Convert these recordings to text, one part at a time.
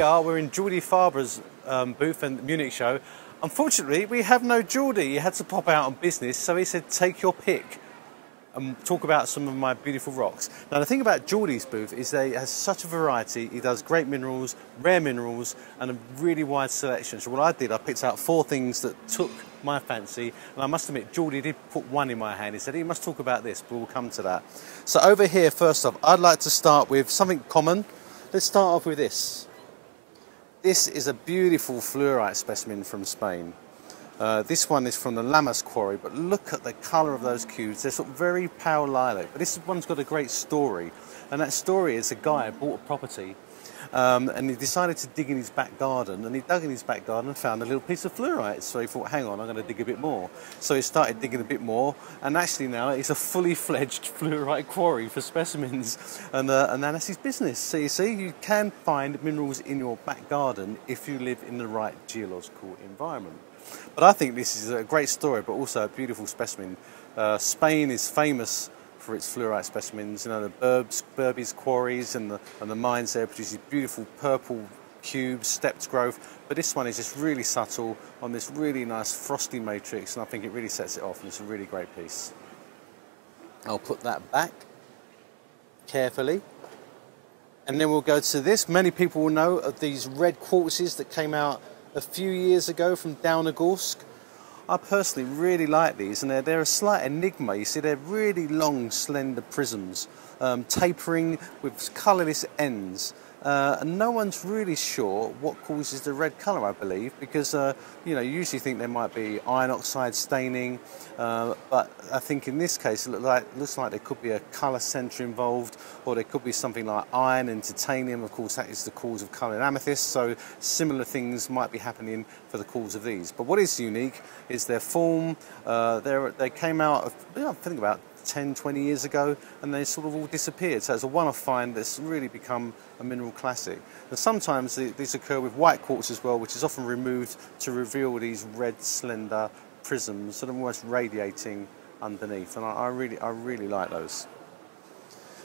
we are. We're in Geordie Faber's booth and the Munich show. Unfortunately, we have no Geordie. He had to pop out on business, so he said, take your pick and talk about some of my beautiful rocks. Now, the thing about Geordie's booth is that he has such a variety. He does great minerals, rare minerals, and a really wide selection. So what I did, I picked out 4 things that took my fancy, and I must admit, Geordie did put one in my hand. He said, he must talk about this, but we'll come to that. So over here, first off, I'd like to start with something common. Let's start off with this. This is a beautiful fluorite specimen from Spain. This one is from the Lamas quarry, but look at the colour of those cubes. They're sort of very pale lilac, but this one's got a great story. And that story is a guy who bought a property and he decided to dig in his back garden, and he dug in his back garden and found a little piece of fluorite. So he thought, hang on, I'm going to dig a bit more. So he started digging a bit more, and actually now it's a fully fledged fluorite quarry for specimens, and that's his business. So you see, you can find minerals in your back garden if you live in the right geological environment. But I think this is a great story, but also a beautiful specimen. Spain is famous for its fluorite specimens. You know, the Berbice quarries and the mines there produce these beautiful purple cubes, stepped growth. But this one is just really subtle on this really nice frosty matrix, and I think it really sets it off, and it's a really great piece. I'll put that back carefully. And then we'll go to this. Many people will know of these red quartzes that came out a few years ago from Downagorsk. I personally really like these, and they're a slight enigma. You see, they're really long, slender prisms, tapering with colourless ends. And no one's really sure what causes the red colour, I believe, because you know, you usually think there might be iron oxide staining, but I think in this case it looks like there could be a colour centre involved, or there could be something like iron and titanium. Of course, that is the cause of colour in amethyst, so similar things might be happening for the cause of these. But what is unique is their form. They came out, I think, about 10, 20 years ago, and they sort of all disappeared. So it's a one-off find that's really become a mineral classic. And sometimes these occur with white quartz as well, which is often removed to reveal these red, slender prisms, sort of almost radiating underneath. And I really like those.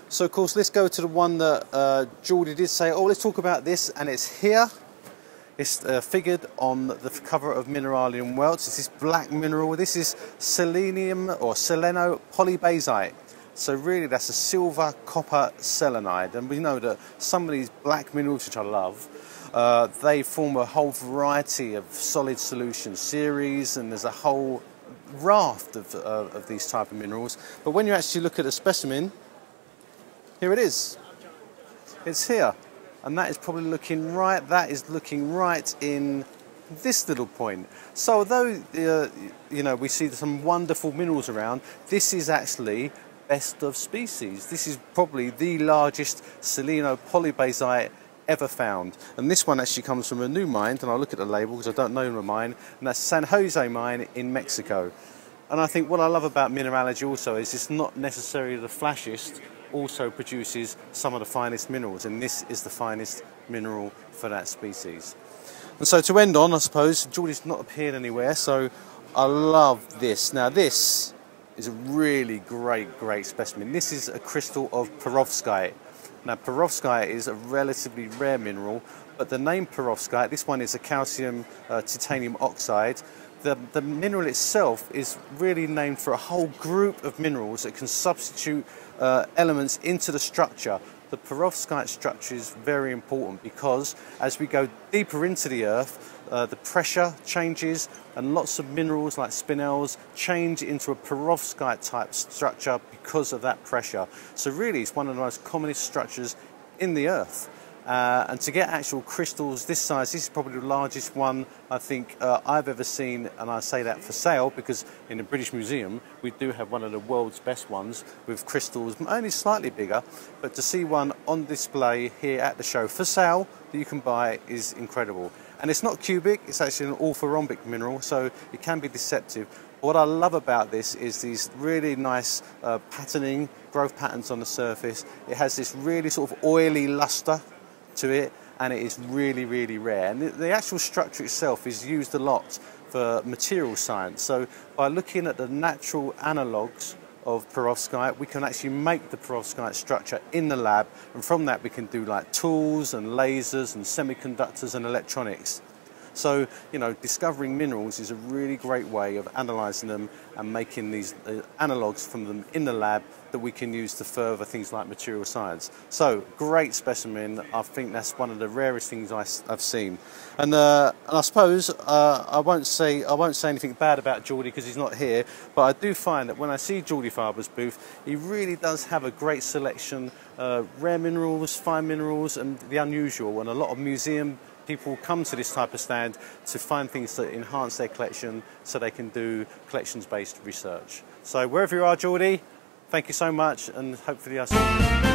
So of course, let's go to the one that Geordie did say, oh, let's talk about this, and it's here. It's figured on the cover of Mineralium Welts. It's this black mineral. This is selenium or seleno polybasite. So really that's a silver copper selenide. And we know that some of these black minerals, which I love, they form a whole variety of solid solution series, and there's a whole raft of these type of minerals. But when you actually look at a specimen, here it is. It's here. And that is probably looking right, in this little point. So although, you know, we see some wonderful minerals around, this is actually best of species. This is probably the largest selenopolybasite ever found. And this one actually comes from a new mine, and I'll look at the label because I don't know the mine, and that's San Jose mine in Mexico. And I think what I love about mineralogy also is it's not necessarily the flashiest, also produces some of the finest minerals, and this is the finest mineral for that species. And so to end on, I suppose, Geordie's not appeared anywhere, so I love this. Now this is a really great specimen. This is a crystal of perovskite. Now perovskite is a relatively rare mineral, but the name perovskite, this one is a calcium titanium oxide. The mineral itself is really named for a whole group of minerals that can substitute elements into the structure. The perovskite structure is very important because as we go deeper into the earth, the pressure changes, and lots of minerals like spinels change into a perovskite type structure because of that pressure. So really it's one of the most commonest structures in the earth. And to get actual crystals this size, this is probably the largest one I think I've ever seen, and I say that for sale because in the British Museum we do have one of the world's best ones with crystals only slightly bigger, but to see one on display here at the show for sale that you can buy is incredible. And it's not cubic, it's actually an orthorhombic mineral, so it can be deceptive. What I love about this is these really nice patterning, growth patterns on the surface. It has this really sort of oily luster to it, and it is really rare. And the actual structure itself is used a lot for material science. So by looking at the natural analogues of perovskite. We can actually make the perovskite structure in the lab, and from that we can do like tools and lasers and semiconductors and electronics. So, you know, discovering minerals is a really great way of analysing them and making these analogues from them in the lab that we can use to further things like material science. So, great specimen. I think that's one of the rarest things I've seen. And I suppose I won't say anything bad about Geordie because he's not here, but I do find that when I see Geordie Farber's booth, he really does have a great selection, rare minerals, fine minerals, and the unusual, and a lot of museum people come to this type of stand to find things that enhance their collection so they can do collections-based research. So wherever you are, Geordie, thank you so much, and hopefully I'll see you.